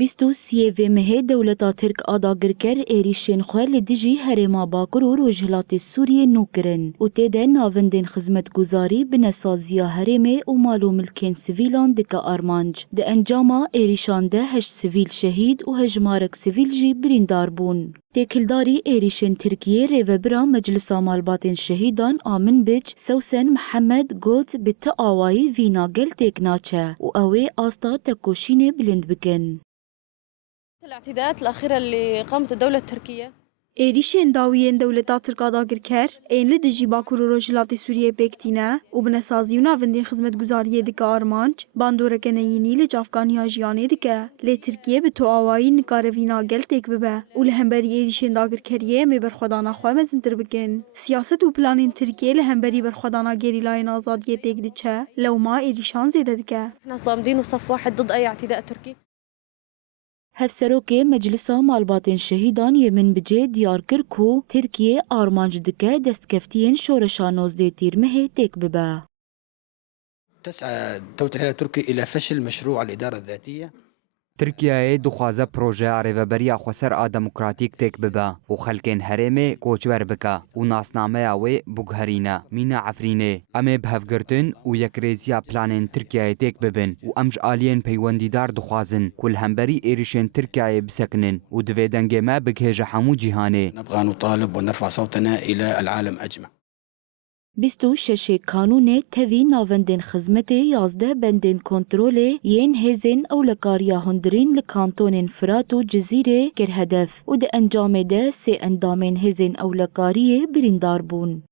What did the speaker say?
23 مه دولتا ترک آداگر کر ایریشین خواه دیجی هرما باکر و روجهلات سوریه نوکرن و تیده ناوندین خدمت گزاری بنسازیا هرمه و مالو ملکین سویلان دکا آرمانج. ده انجاما ایریشان ده 8 سویل شهید و هجمارک سویل جی بریندار بون. تکلداری ایریشن ترکیه ریوبرا مجلس مالباتین شهیدان آمن بج سوسن محمد گوت بت آوایی ویناگل تکناچه و اوی آستا تکوشین بلند بکن. الاعتداءات الأخيرة اللي قامت الدولة التركية ایریشین داویین دولتا ترک آداگر کر این لدیجی باکور و روجهلاتی سوریه بکتینه و بنسازی و ناوندین خدمت گزاری دکا آرمانج باندورکه نینی لج افغانیا جیانه دکه لی ترکیه به تو آوایی نکاروینا گل تک ببه و لهمبری ایریشین داگر کریه می برخودانا خواه مزنتر بکن. سیاست و پلانین ترکیه لهمبری برخودانا گریلاین آزادیه تک دچه لو ما ایریشان زیده دکه. احنا صامدين وصف واحد ضد أي اعتداء تركي. هفسروکه مجلسا مالباتین شهیدان یمن بجه دیار کرکو ترکیه آرمانج دکه دستکفتین شورشا 19 تیر مه تک ببه. تسعى دولة الهلال التركي إلى فشل مشروع الإدارة الذاتية. ترکیه دخوازه پروژه ریوبریا خسر دموکراتیک تک ببه و خلکین هرمه کوچور بکه و ناسنامه اوی بگهرینه مینا عفرینه امه بهفگرتن و یک ریزیا پلانین ترکیه تک ببن و امج آلین پیوندیدار دخوازن کل همبری ایریشن ترکیه بسکنن و دویدنگه ما بگهج حمو جهانه. نبغى نطالب ونرفع صوتنا إلى العالم أجمع. 26 کانون تهوی ناوندین خدمت 11 بندین کنترول ین هزین او لکاریا هندرین لکانتونین فرات و جزیره گر هدف و ده انجام ده 3 اندامین هزین او لکاریه بریندار بون.